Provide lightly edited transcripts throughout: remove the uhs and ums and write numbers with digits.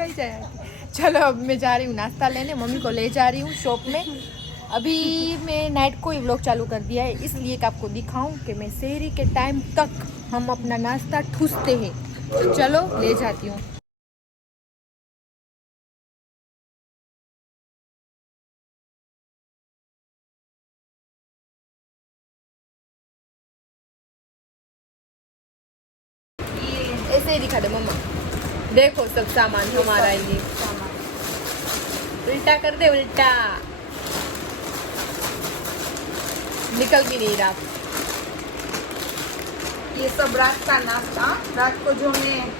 થઈ જાય। चलो अब मैं जा रही हूँ नाश्ता लेने, मम्मी को ले जा रही हूँ शॉप में। अभी मैं नाइट को ही व्लॉग चालू कर दिया है इसलिए कि आपको दिखाऊं कि मैं शहरी के टाइम तक हम अपना नाश्ता ठूसते हैं। तो चलो ले जाती हूँ। ऐसे ही दिखा दे मम्मा, देखो सब सामान हमारा ये सामान। उल्टा कर दे, उल्टा निकल भी नहीं रहा। ये सब रात का नाश्ता, रात को जो मैं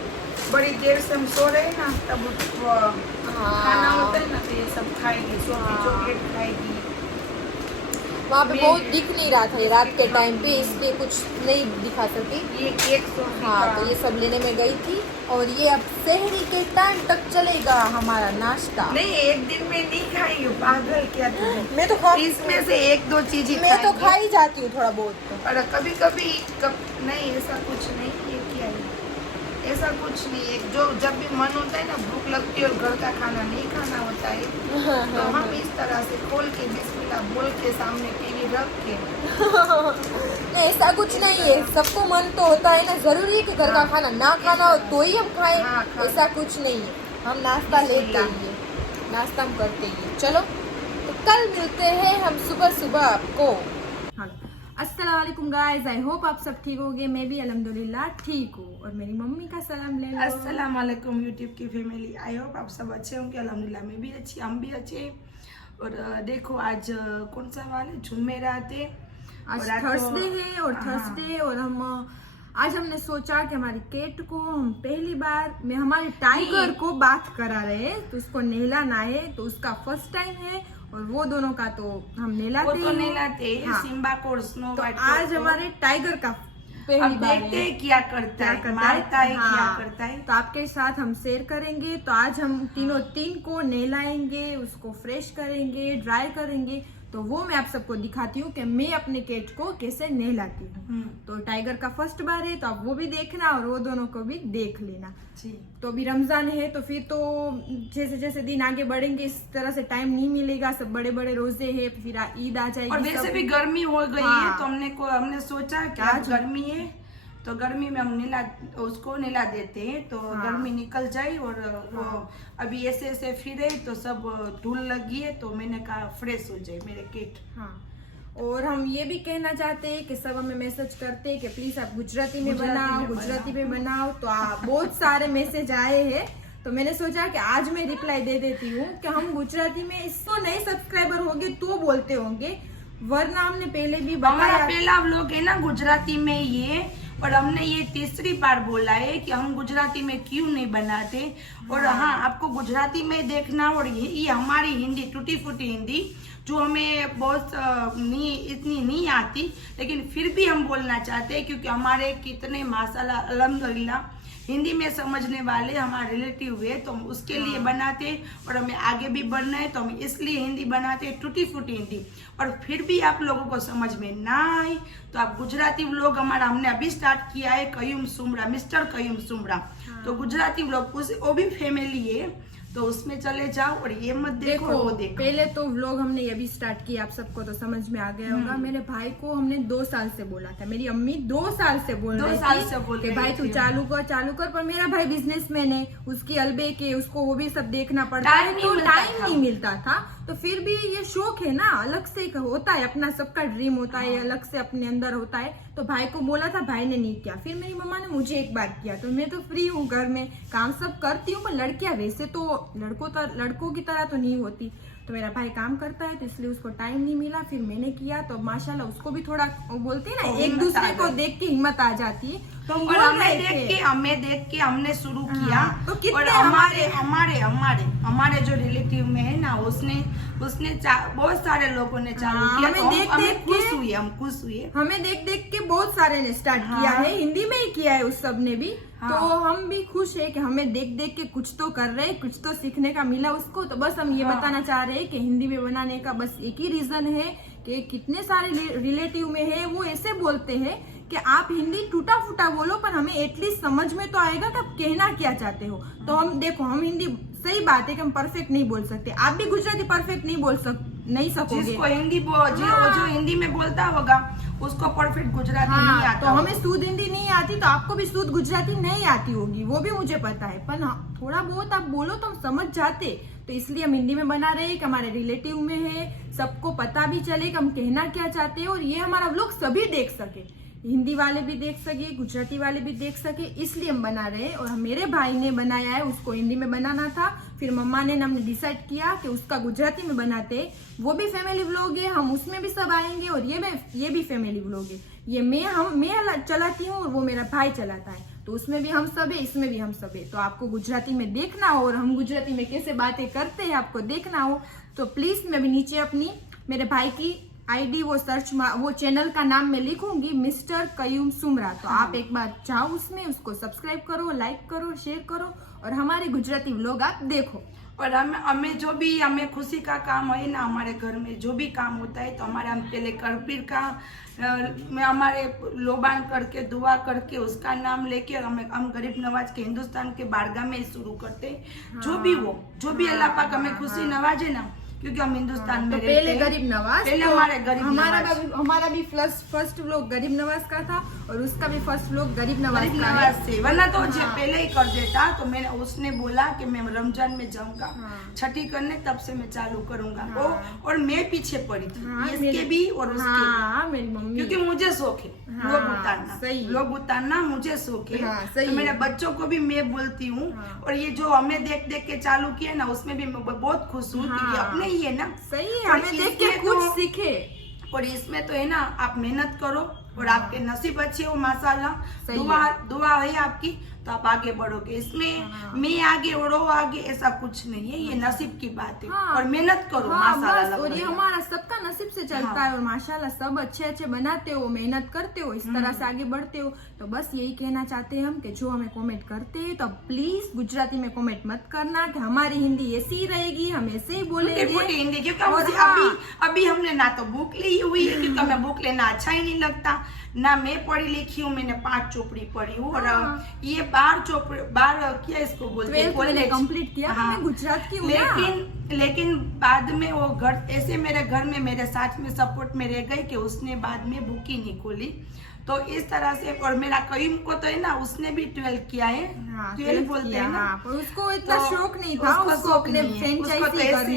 बड़ी देर से हम सो रहे हैं ना तब खाना होता है ना, तो ये सब खाएगी। चॉकलेट खाएगी। वहाँ पे बहुत दिख नहीं रहा था ये रात के टाइम पे, इसलिए कुछ नहीं दिखा सकी। ये केक हाँ, तो ये सब लेने में गई थी। और ये अब शहरी के टाइम तक चलेगा हमारा नाश्ता। नहीं, एक दिन में नहीं खाई हूँ, पागल क्या तुम? मैं तो खा, इसमें से एक दो चीज मैं तो खा ही जाती हूँ थोड़ा बहुत तो। और कभी कभी नहीं, ऐसा कुछ नहीं। ये क्या है? ऐसा कुछ नहीं है। जो जब भी मन होता है ना, भूख लगती है और घर का खाना नहीं खाना होता है तो हम इस तरह से खोल के बिस्मिल्लाह बोल के सामने टीवी रख के नहीं, ऐसा कुछ नहीं है। सबको मन तो होता है ना, जरूरी है कि घर का खाना ना खाना हो तो ही हम खाएं। ऐसा कुछ नहीं है, हम नाश्ता लेते ही है, नाश्ता हम करते ही है। चलो तो कल मिलते हैं हम सुबह सुबह आपको। अस्सलाम वालेकुम गाइस, आई होप आप सब ठीक होंगे। मैं भी अल्हम्दुलिल्लाह ठीक हूँ। और मेरी मम्मी का सलाम ले लो। अस्सलाम वालेकुम यूट्यूब की फैमिली, आई होप आप सब अच्छे होंगे। अल्हम्दुलिल्लाह मैं भी अच्छी, हम भी अच्छे। और देखो आज कौन सा वार है? जुमेरात है, आज थर्सडे है। और थर्सडे और हम आज हमने सोचा कि हमारी केट को हम पहली बार में हमारे टाइगर को बात करा रहे हैं, तो उसको नहलाना है। तो उसका फर्स्ट टाइम है और वो दोनों का तो हम नहलाते वो तो नहलाते हैं। हाँ। सिम्बा को स्नो तो वाइट आज हमारे टाइगर का पहली अब बार देखते है। हैं क्या करता है, मारता है हाँ। क्या करता है। तो आपके साथ हम शेयर करेंगे। तो आज हम तीन को नहलाएंगे, उसको फ्रेश करेंगे, ड्राई करेंगे। तो वो मैं आप सबको दिखाती हूँ कि मैं अपने केट को कैसे नहलाती हूँ। तो टाइगर का फर्स्ट बार है तो आप वो भी देखना और वो दोनों को भी देख लेना। तो अभी रमजान है तो फिर तो जैसे जैसे दिन आगे बढ़ेंगे इस तरह से टाइम नहीं मिलेगा। सब बड़े बड़े रोजे है, फिर ईद आ जाएगी। और वैसे भी गर्मी हो गई है तो हमने सोचा कि आज गर्मी है तो गर्मी में हम उसको नहला देते हैं तो गर्मी निकल जाए। और वो अभी ऐसे ऐसे फिरे तो सब धूल लगी है तो मैंने कहा फ्रेश हो जाए मेरे किट। हाँ, और हम ये भी कहना चाहते हैं कि सब हमें मैसेज करते हैं कि प्लीज आप गुजराती में बनाओ, गुजराती में बनाओ। तो बहुत सारे मैसेज आए हैं तो मैंने सोचा कि आज मैं रिप्लाई दे देती हूँ कि हम गुजराती में इसको नए सब्सक्राइबर होंगे तो बोलते होंगे, वरना हमने पहले भी हमारा पहला व्लॉग है ना गुजराती में ये। और हमने ये तीसरी बार बोला है कि हम गुजराती में क्यों नहीं बनाते। और हाँ, आपको गुजराती में देखना। और ये हमारी हिंदी टूटी फूटी हिंदी जो हमें बहुत इतनी नहीं आती, लेकिन फिर भी हम बोलना चाहते हैं क्योंकि हमारे कितने माशाल्लाह अल्हम्दुलिल्लाह हिंदी में समझने वाले हमारे रिलेटिव हुए तो हम उसके लिए बनाते। और हमें आगे भी बढ़ना है तो हम इसलिए हिंदी बनाते, टूटी फूटी हिंदी। और फिर भी आप लोगों को समझ में ना आए तो आप गुजराती व्लॉग हमारा हमने अभी स्टार्ट किया है, कयूम सुमरा, मिस्टर कयूम सुमरा। तो गुजराती व्लॉग वो भी फैमिली है तो उसमें चले जाओ और ये मत देखो वो देखो। पहले तो व्लॉग हमने ये भी स्टार्ट किया, आप सबको तो समझ में आ गया होगा। मेरे भाई को हमने 2 साल से बोला था, मेरी अम्मी 2 साल से बोल रही थी कि भाई तू चालू कर। पर मेरा भाई बिजनेसमैन है, उसकी अलबे के उसको वो भी सब देखना पड़ता है तो टाइम नहीं मिलता था। तो फिर भी ये शौक है ना, अलग से होता है, अपना सबका ड्रीम होता है, अलग से अपने अंदर होता है। तो भाई को बोला था, भाई ने नहीं किया। फिर मेरी मम्मा ने मुझे एक बार किया। तो मैं तो फ्री हूँ, घर में काम सब करती हूँ, पर लड़कियां वैसे तो लड़कों की तरह तो नहीं होती। तो मेरा भाई काम करता है तो इसलिए उसको टाइम नहीं मिला। फिर मैंने किया तो माशाल्लाह उसको भी थोड़ा वो बोलते हैं ना, एक दूसरे को देख के हिम्मत आ जाती है। तो हमें देख के हमने शुरू किया। तो और हमारे जो रिलेटिव में है ना उसने बहुत सारे लोगों ने चालू किया। तो हम खुश हुए। हमें देख के बहुत सारे ने स्टार्ट किया है, हिंदी में ही किया है उस सब ने भी। तो हम भी खुश है कि हमें देख के कुछ तो कर रहे हैं, कुछ तो सीखने का मिला उसको। तो बस हम ये बताना चाह रहे हैं कि हिंदी में बनाने का बस एक ही रीजन है कि कितने सारे रिलेटिव में है वो ऐसे बोलते हैं कि आप हिंदी टूटा फूटा बोलो पर हमें एटलीस्ट समझ में तो आएगा कि आप कहना क्या चाहते हो। तो हम हिंदी सही बात है कि हम परफेक्ट नहीं बोल सकते, आप भी गुजराती परफेक्ट नहीं सकोगे। जिसको जो हिंदी में बोलता होगा उसको परफेक्ट गुजराती नहीं आता। तो हमें शुद्ध हिंदी नहीं आती तो आपको भी शुद्ध गुजराती नहीं आती होगी, वो भी मुझे पता है, पर थोड़ा बहुत आप बोलो तो हम समझ जाते। तो इसलिए हम हिंदी में बना रहे हैं कि हमारे रिलेटिव में है, सबको पता भी चले कि हम कहना क्या चाहते हैं, और ये हमारा व्लॉग सभी देख सके, हिंदी वाले भी देख सके, गुजराती वाले भी देख सके, इसलिए हम बना रहे हैं। और मेरे भाई ने बनाया है, उसको हिंदी में बनाना था, फिर मम्मा ने हमने डिसाइड किया कि उसका गुजराती में बनाते। वो भी फैमिली व्लॉग है, हम उसमें भी सब आएंगे, और ये भी फैमिली व्लॉग है। ये मैं चलाती हूँ और वो मेरा भाई चलाता है, तो उसमें भी हम सब है, इसमें भी हम सब है। तो आपको गुजराती में देखना हो और हम गुजराती में कैसे बातें करते हैं आपको देखना हो, तो प्लीज मैं भी नीचे अपनी मेरे भाई की आईडी वो चैनल का नाम मैं लिखूंगी, मिस्टर कयूम सुमरा। तो आप एक बार जाओ उसमें, उसको सब्सक्राइब करो, लाइक करो, शेयर करो, और हमारे गुजराती व्लॉग आप देखो। और हमें खुशी का काम है ना, हमारे घर में जो भी काम होता है तो हम पहले करपीर का हमारे लोबान करके दुआ करके उसका नाम लेके हम गरीब नवाज के हिंदुस्तान के बारगाह में शुरू करते। जो भी अल्लाह पाक हमें खुशी नवाजे ना, क्योंकि हम हिंदुस्तान में पहले गरीब नवाज, पहले हमारे गरीब हमारा भी फर्स्ट व्लॉग गरीब नवाज का था, और उसका भी फर्स्ट व्लॉग गरीब नवाज से, वरना तो पहले ही कर देता। तो मैंने उसने बोला कि मैं रमजान में जाऊंगा छठी करने, तब से मैं चालू करूंगा। और मैं पीछे पड़ी थी इसके भी और उसके, मेरी मम्मी, क्योंकि मुझे शौक है लोग उतारना मुझे शौक है। तो मेरे बच्चों को भी मैं बोलती हूँ, और ये जो हमें देख देख के चालू किया ना, उसमें भी मैं बहुत खुश हूँ कि अपने ही है ना, सही है, हमें देख के कुछ सीखे। और इसमें तो है ना, आप मेहनत करो और आपके नसीब अच्छे हो माशाल्लाह, दुआ है आपकी तो आप आगे बढ़ोगे। इसमें मैं आगे और वो आगे ऐसा कुछ नहीं है, ये नसीब की बात है। और मेहनत करो माशाल्लाह। और ये हमारा सबका नसीब से चलता है, और माशाल्लाह सब अच्छे बनाते हो, मेहनत करते हो, इस तरह से आगे बढ़ते हो। तो बस यही कहना चाहते हैं हम कि जो हमें कमेंट करते हैं तो प्लीज गुजराती में कमेंट मत करना कि हमारी हिंदी ऐसी ही रहेगी, हम ऐसे ही बोलेंगे हिंदी, क्योंकि अभी हमने ना तो बुक ली हुई है, क्योंकि हमें बुक लेना अच्छा ही नहीं लगता, ना मैं पढ़ी लिखी हूँ, मैंने 5 चोपड़ी पढ़ी हूँ, और ये 12 क्या इसको बोलते हैं, कॉलेज कंप्लीट किया। मैं गुजरात की हूँ, लेकिन बाद में वो घर ऐसे मेरे घर में मेरे साथ में सपोर्ट में रह गई कि उसने बाद में बुक ही नहीं खोली। तो इस तरह से, और मेरा कईम को तो है ना, उसने भी 12 किया है, 12 बोलते हैं ना, पर उसको इतना शौक नहीं था, उसको अपने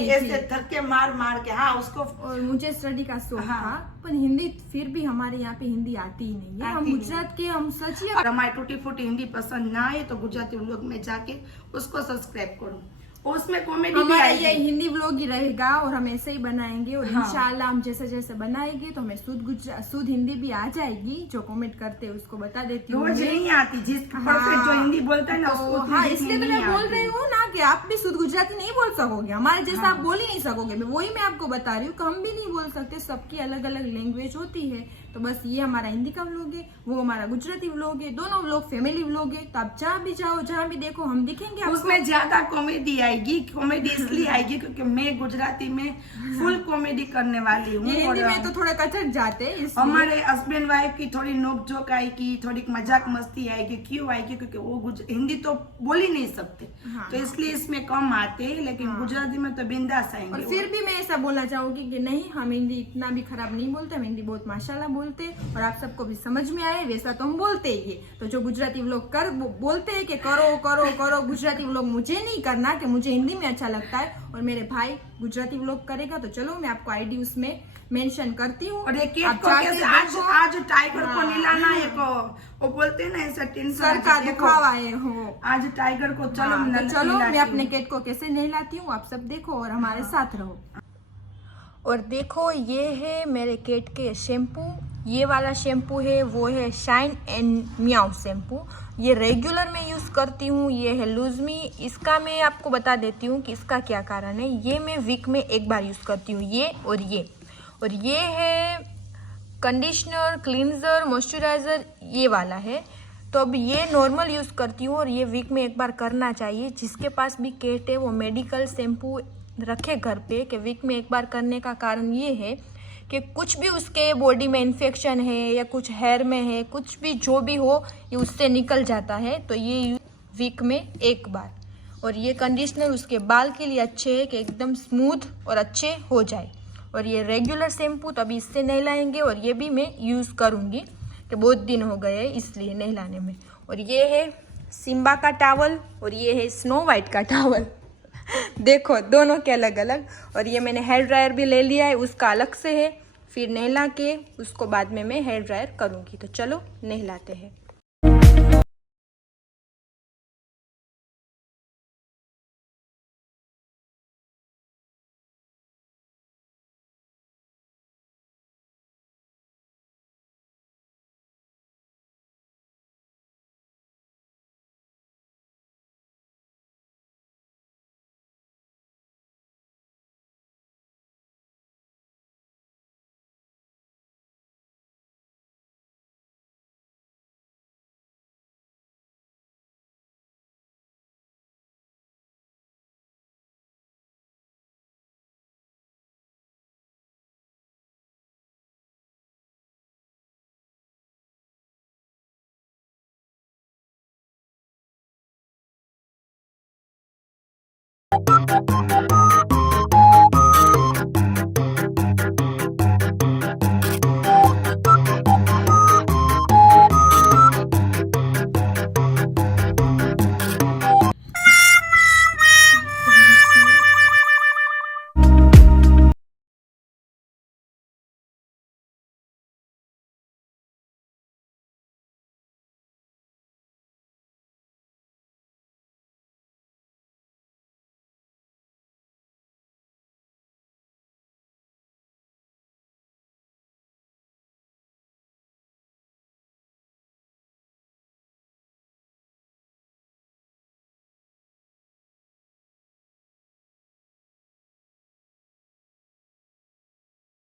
ऐसे धक्के मार के, उसको, और मुझे स्टडी का शौक था, पर हिंदी फिर भी हमारे यहाँ पे हिंदी आती ही नहीं है। हम गुजरात के, हम सच ही, हमारी टूटी फूटी हिंदी पसंद ना आए तो गुजराती व्लॉग में जाके उसको सब्सक्राइब करो, उसमें कॉमेडी हमारा ये हिंदी व्लॉग ही रहेगा, और हम ऐसे ही बनाएंगे। और इंशाल्लाह हम जैसे बनाएंगे तो हमें शुद्ध हिंदी भी आ जाएगी। जो कमेंट करते हैं उसको बता देती हूँ, रोज नहीं आती, परफेक्ट जो हिंदी बोलता है ना उसको, इसलिए तो मैं बोल रही हूँ ना कि आप भी शुद्ध गुजराती नहीं बोल सकोगे, हमारे जैसा आप बोल ही नहीं सकोगे। वही मैं आपको बता रही हूँ कि हम भी नहीं बोल सकते, सबकी अलग अलग लैंग्वेज होती है। तो बस ये हमारा हिंदी का व्लॉग है, वो हमारा गुजराती व्लॉग है, दोनों व्लॉग फैमिली व्लॉग है। तो आप जहाँ भी जाओ, जहाँ भी देखो, हम दिखेंगे। उसमें ज्यादा कॉमेडी आएगी, कॉमेडी इसलिए आएगी क्योंकि मैं गुजराती में फुल कॉमेडी करने वाली हूँ, हिंदी में तो थोड़ा कचक जाते हैं। हमारे हस्बैंड वाइफ की थोड़ी नोक झोंक आएगी, थोड़ी मजाक मस्ती आएगी। क्यों आएगी? क्योंकि वो हिंदी तो बोल ही नहीं सकते, तो इसलिए इसमें कम आते हैं, लेकिन गुजराती में तो बिंदास आएंगे। और फिर भी मैं ऐसा बोलना चाहूंगी कि नहीं, हम हिंदी इतना भी खराब नहीं बोलते, हम हिंदी बहुत माशाल्लाह बोलते, और आप सबको भी समझ में आए वैसा तो हम बोलते ही। तो जो गुजराती व्लॉग बोलते हैं कि करो करो करो, गुजराती व्लॉग मुझे नहीं करना, कि मुझे हिंदी में अच्छा लगता है, और मेरे भाई गुजराती व्लॉग करेगा। तो चलो मैं आपको आईडी उसमें मेंशन करती हूँ। और एक आज टाइगर को नीलाना है को वो बोलते हैं ना, ऐसा टेंशन का दिखावा है हो, आज टाइगर को चलो मैं अपने कैट को कैसे नहलाती हूँ, आप सब देखो और हमारे साथ रहो। और देखो ये है मेरे कैट के शैम्पू, ये वाला शैम्पू है वो है शाइन एंड म्याऊ शैम्पू, ये रेगुलर में यूज़ करती हूँ। ये है लूजमी, इसका मैं आपको बता देती हूँ कि इसका क्या कारण है। ये मैं वीक में एक बार यूज़ करती हूँ, ये और ये है कंडीशनर, क्लींजर, मॉइस्चराइज़र, ये वाला है। तो अब ये नॉर्मल यूज़ करती हूँ, और ये वीक में एक बार करना चाहिए। जिसके पास भी कैट है वो मेडिकल शैम्पू रखे घर पे, कि वीक में एक बार करने का कारण ये है कि कुछ भी उसके बॉडी में इन्फेक्शन है या कुछ हेयर में है, कुछ भी जो भी हो, ये उससे निकल जाता है। तो ये वीक में एक बार, और ये कंडीशनर उसके बाल के लिए अच्छे है कि एकदम स्मूथ और अच्छे हो जाए। और ये रेगुलर शैम्पू तो अभी इससे नहीं लाएंगे, और ये भी मैं यूज़ करूँगी कि बहुत दिन हो गए हैं इसलिए नहीं लाने में। और ये है सिम्बा का टावल और ये है स्नो वाइट का टावल देखो दोनों के अलग अलग। और ये मैंने हेयर ड्रायर भी ले लिया है, उसका अलग से है, फिर नहला के उसको बाद में मैं हेयर ड्रायर करूँगी। तो चलो नहलाते हैं।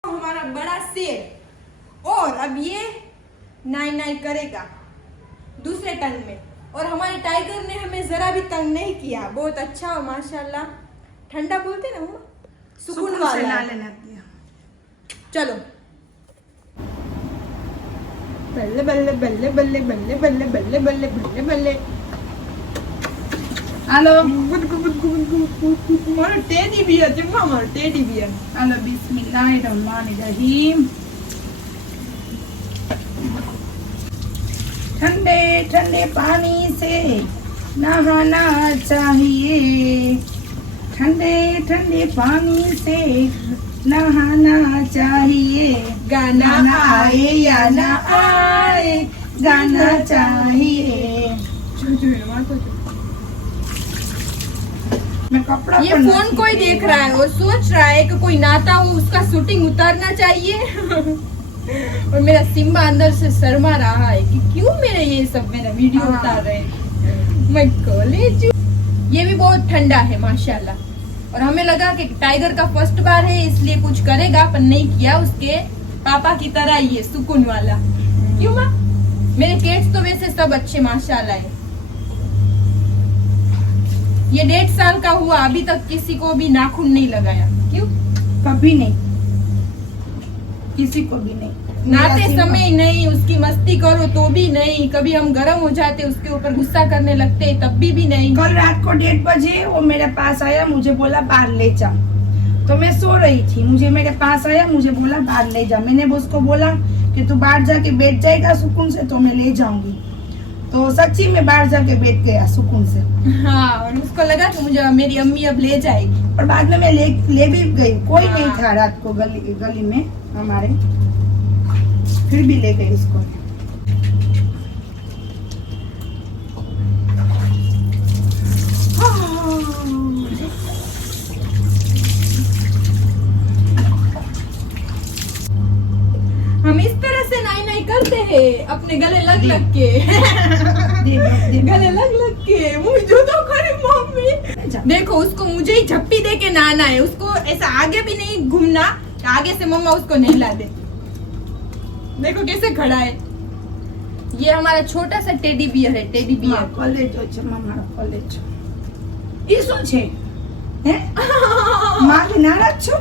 हमारा बड़ा शेर, और अब ये नाई नाई करेगा दूसरे टन में। और हमारे टाइगर ने हमें जरा भी तंग नहीं किया, बहुत अच्छा हो माशाल्लाह। ठंडा बोलते ना मम्मा, सुकून वाला। चलो बल्ले बल्ले बल्ले बल्ले बल्ले बल्ले बल्ले बल्ले बल्ले बल्ले। हेलो हमारा टेडी बियर, जिम्मा हमारा टेडी बियर। हेलो बिस्मिल्लाहिर्रहमानिर्रहीम। ठंडे ठंडे पानी से नहाना चाहिए, ठंडे ठंडे पानी से नहाना चाहिए। गाना आए या ना आए, गाना चाहिए। मैं कपड़ा ये फोन कोई देख रहा है और सोच रहा है कि कोई नाता हो, उसका शूटिंग उतारना चाहिए और मेरा सिम्बा अंदर से शर्मा रहा है कि क्यों मेरे ये सब मेरा वीडियो उतार रहे हैं। मैं कॉलेज, ये भी बहुत ठंडा है माशाल्लाह। और हमें लगा कि टाइगर का फर्स्ट बार है इसलिए कुछ करेगा, पर नहीं किया। उसके पापा की तरह ही है, सुकून वाला। क्यों माँ? मेरे केट्स तो वैसे सब अच्छे माशाल्लाह है। ये 1.5 साल का हुआ, अभी तक किसी को भी नाखून नहीं लगाया। क्यों? कभी नहीं, किसी को भी नहीं। नहाते समय नहीं, उसकी मस्ती करो तो भी नहीं, कभी हम गर्म हो जाते उसके ऊपर गुस्सा करने लगते तब भी नहीं। कल रात को 1:30 बजे वो मेरे पास आया, मुझे बोला बाहर ले जा। तो मैं सो रही थी, मुझे मेरे पास आया, मुझे बोला बाहर ले जा। मैंने उसको बोला कि तू बाहर जाके बैठ जाएगा सुकून से तो मैं ले जाऊंगी। तो सच्ची में बाहर जाके बैठ गया सुकून से। हाँ, और उसको लगा कि मुझे मेरी अम्मी अब ले जाएगी। और बाद में मैं ले भी गई, कोई नहीं था रात को गली में हमारे, फिर भी ले गई उसको। हम इस तरह से नाई नाई करते हैं अपने गले लग लग के गले लग लग के। मुझे तो खरी मम्मी देखो, उसको मुझे ही झप्पी दे के नहाना है, उसको ऐसा आगे भी नहीं घूमना, आगे से मम्मा उसको नहला दे। देखो कैसे खड़ा है। ये हमारा छोटा सा टेडी बियर है, टेडी बियर। कॉलेज हो मारा कॉलेज ई શું છે હે માગે નારાજ છો?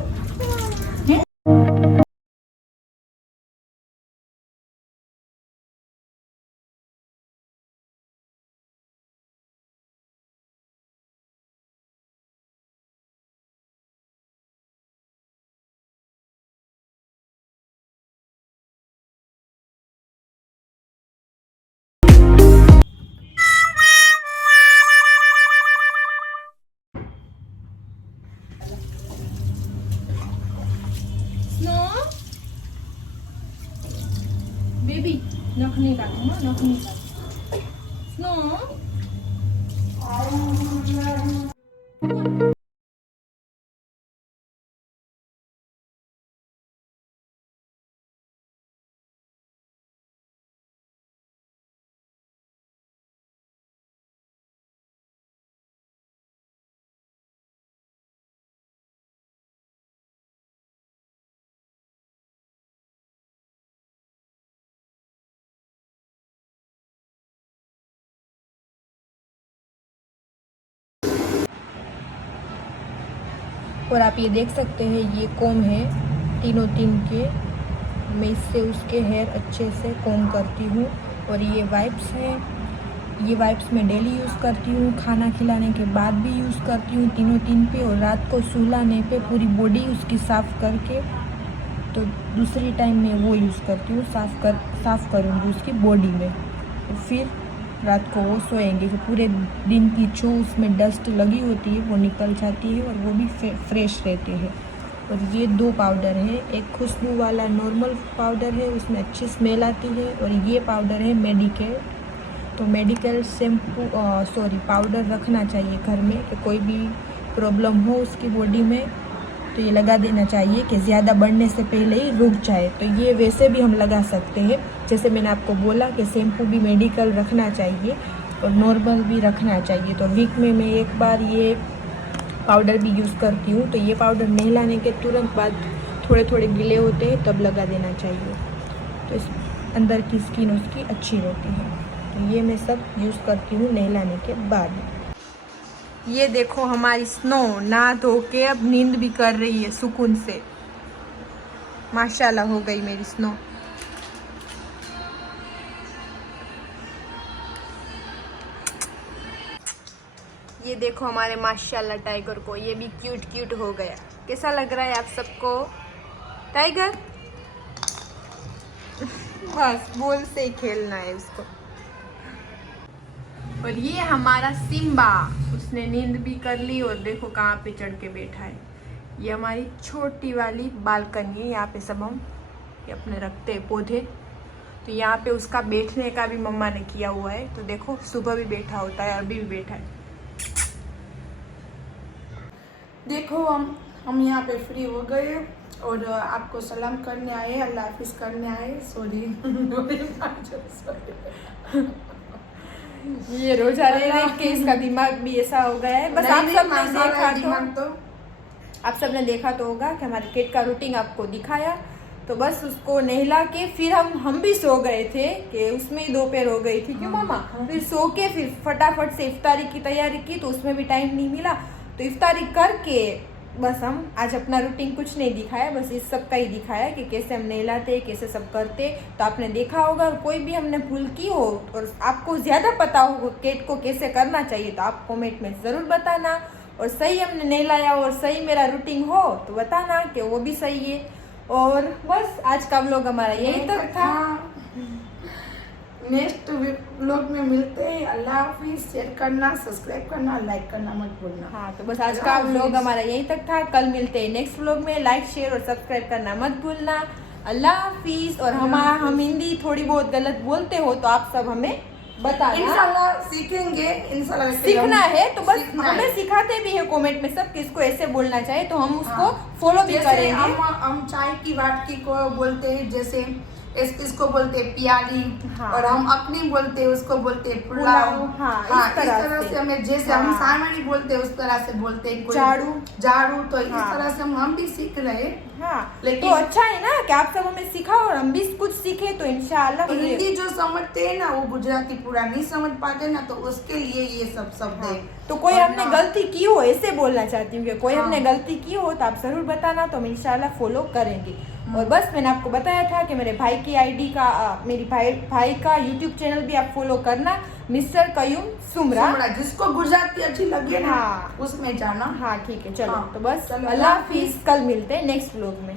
स्नो और आप ये देख सकते हैं ये कोम है तीनों तीन के। मैं इससे उसके हेयर अच्छे से कोम करती हूँ। और ये वाइप्स है, ये वाइप्स मैं डेली यूज़ करती हूँ, खाना खिलाने के बाद भी यूज़ करती हूँ तीनों तीन पे। और रात को सुलाने पे पूरी बॉडी उसकी साफ़ करके तो दूसरी टाइम मैं वो यूज़ करती हूँ, साफ़ करूँगी उसकी बॉडी में। और फिर रात को वो सोएंगे कि पूरे दिन की जो उसमें डस्ट लगी होती है वो निकल जाती है और वो भी फ्रेश रहते हैं। और ये 2 पाउडर है, एक खुशबू वाला नॉर्मल पाउडर है, उसमें अच्छी स्मेल आती है। और ये पाउडर है मेडिकेयर। तो मेडिकेयर शैम्पू पाउडर रखना चाहिए घर में कि कोई भी प्रॉब्लम हो उसकी बॉडी में तो ये लगा देना चाहिए कि ज़्यादा बढ़ने से पहले ही रुक जाए। तो ये वैसे भी हम लगा सकते हैं, जैसे मैंने आपको बोला कि शैम्पू भी मेडिकल रखना चाहिए और नॉर्मल भी रखना चाहिए। तो वीक में मैं एक बार ये पाउडर भी यूज़ करती हूँ। तो ये पाउडर नहलाने के तुरंत बाद थोड़े थोड़े गीले होते हैं तब लगा देना चाहिए, तो इस अंदर की स्किन उसकी अच्छी रहती है। तो ये मैं सब यूज़ करती हूँ नहलाने के बाद। ये देखो हमारी स्नो नहा धो के अब नींद भी कर रही है सुकून से। माशाल्लाह हो गई मेरी स्नो। ये देखो हमारे माशाल्लाह टाइगर को, ये भी क्यूट क्यूट हो गया। कैसा लग रहा है आप सबको टाइगर? बस बोल से ही खेलना है उसको। और ये हमारा सिम्बा, उसने नींद भी कर ली और देखो कहाँ पे चढ़ के बैठा है। ये हमारी छोटी वाली बालकनी है, यहाँ पे सब हम ये अपने रखते हैं पौधे। तो यहाँ पे उसका बैठने का भी मम्मा ने किया हुआ है। तो देखो सुबह भी बैठा होता है, अभी भी बैठा है। देखो हम यहाँ पे फ्री हो गए और आपको सलाम करने आए, अल्लाह हाफिज करने आए। सॉरी ये रोजा ले रही कि इसका दिमाग भी ऐसा हो गया है। बस आप सबने देखा तो होगा कि हमारे केट का रूटीन आपको दिखाया। तो बस उसको नहला के फिर हम भी सो गए थे कि उसमें ही दोपहर हो गई थी क्यों मामा। फिर सो के फिर फटाफट से इफ्तारी की तैयारी की, तो उसमें भी टाइम नहीं मिला। तो इफ्तारी करके बस हम आज अपना रूटीन कुछ नहीं दिखाया, बस इस सब का ही दिखाया कि कैसे हम नहलाते कैसे सब करते। तो आपने देखा होगा, और कोई भी हमने भूल की हो और आपको ज़्यादा पता हो केट को कैसे करना चाहिए तो आप कमेंट में ज़रूर बताना। और सही हमने नहलाया और सही मेरा रूटीन हो तो बताना कि वो भी सही है। और बस आज का व्लॉग हमारा यही तक था। नेक्स्ट व्लॉग में मिलते हैं। अल्लाह हाफिज। शेयर करना, सब्सक्राइब करना, लाइक करना मत भूलना। हाँ, तो बस आज का व्लॉग हमारा यही तक था। कल मिलते हैं नेक्स्ट व्लॉग में। लाइक शेयर और सब्सक्राइब करना मत भूलना। अल्लाह हाफिज। और हम हिंदी थोड़ी बहुत गलत बोलते हो तो आप सब हमें बताना। इंशाल्लाह सीखेंगे, इंशाल्लाह सीखना है तो बस हमें सिखाते भी है कमेंट में सब किसको ऐसे बोलना चाहिए, तो हम उसको फॉलो भी करेंगे। हम चाय की वाटकी को बोलते हैं, जैसे इसको बोलते हैं प्याली। हाँ। और हम अपनी बोलते हैं उसको बोलते हैं पुलाव। हाँ, इस तरह से हमें जैसे हम सामानी बोलते हैं उस तरह से बोलते हैं झाड़ू। तो इस तरह से हम भी सीख रहे हैं। हाँ, लेकिन तो अच्छा है ना कि आप सब हमें सिखाओ और हम भी कुछ सीखे। तो इंशाअल्लाह हिंदी जो समझते हैं ना वो गुजराती पूरा नहीं समझ पाते ना, तो उसके लिए ये सब शब्द है। तो कोई हमने गलती की हो ऐसे बोलना चाहती हूँ कि कोई हमने गलती की हो तो आप जरूर बताना, तो हम इंशाल्लाह फॉलो करेंगे। और बस मैंने आपको बताया था कि मेरे भाई की आईडी का मेरी भाई का यूट्यूब चैनल भी आप फॉलो करना, मिस्टर कयूम सुमरा। जिसको गुजराती अच्छी लगे ना हाँ उसमें जाना। हाँ ठीक है, चलो। हाँ, तो बस अल्लाह हाफिज। कल मिलते हैं नेक्स्ट व्लॉग में।